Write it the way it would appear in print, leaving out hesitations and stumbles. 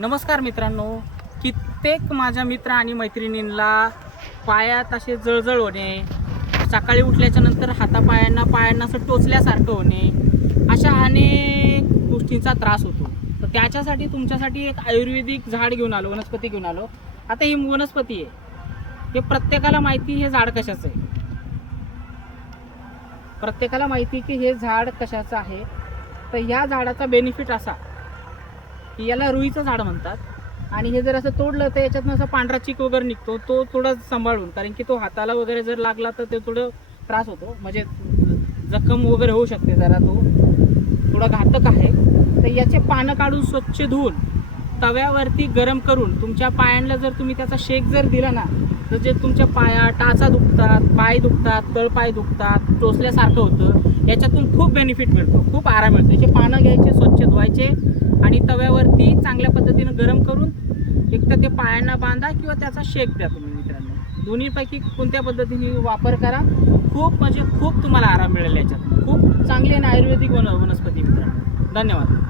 नमस्कार मित्रांनो, कित्येक माझ्या मित्र आणि मैत्रिणींना पायात असे जळजळ होणे, सकाळी उठल्याच्या नंतर पायांना असं टोचल्यासारखं होणे, अशा अनेक गोष्टींचा त्रास होतो. तर त्याच्यासाठी तुमच्यासाठी एक आयुर्वेदिक झाड घेऊन आलो, वनस्पती घेऊन आलो. आता ही वनस्पती आहे, हे प्रत्येकाला माहिती हे झाड कशाचं आहे. प्रत्येकाला माहिती की हे झाड कशाचं आहे. तर ह्या झाडाचा बेनिफिट असा की याला रुईचं झाड म्हणतात आणि हे जर असं तोडलं तर याच्यातनं असं पांढरा चीक वगैरे निघतो. तो थोडं सांभाळून, कारण की तो हाताला वगैरे जर लागला तर ते थोडं त्रास होतो, म्हणजे जखम वगैरे होऊ शकते, जरा तो थोडा घातक आहे. तर याचे पानं काढून स्वच्छ धुवून तव्यावरती गरम करून तुमच्या पायांना जर तुम्ही त्याचा शेक जर दिला ना, तर जे तुमच्या टाचा दुखतात, पाय दुखतात, तळपाय दुखतात, टोचल्यासारखं होतं, याच्यातून खूप बेनिफिट मिळतो, खूप आराम मिळतो. याचे पानं घ्यायचे, स्वच्छ धुवायचे आणि तव्यावरती चांगल्या पद्धतीनं गरम करून एक तर ते पायांना बांधा किंवा त्याचा शेक द्या तुम्ही. मित्रांनो, दोन्हीपैकी कोणत्या पद्धतीने वापर करा, खूप तुम्हाला आराम मिळेल. याच्यात खूप चांगली आणि आयुर्वेदिक वनस्पती मित्रांनो. धन्यवाद.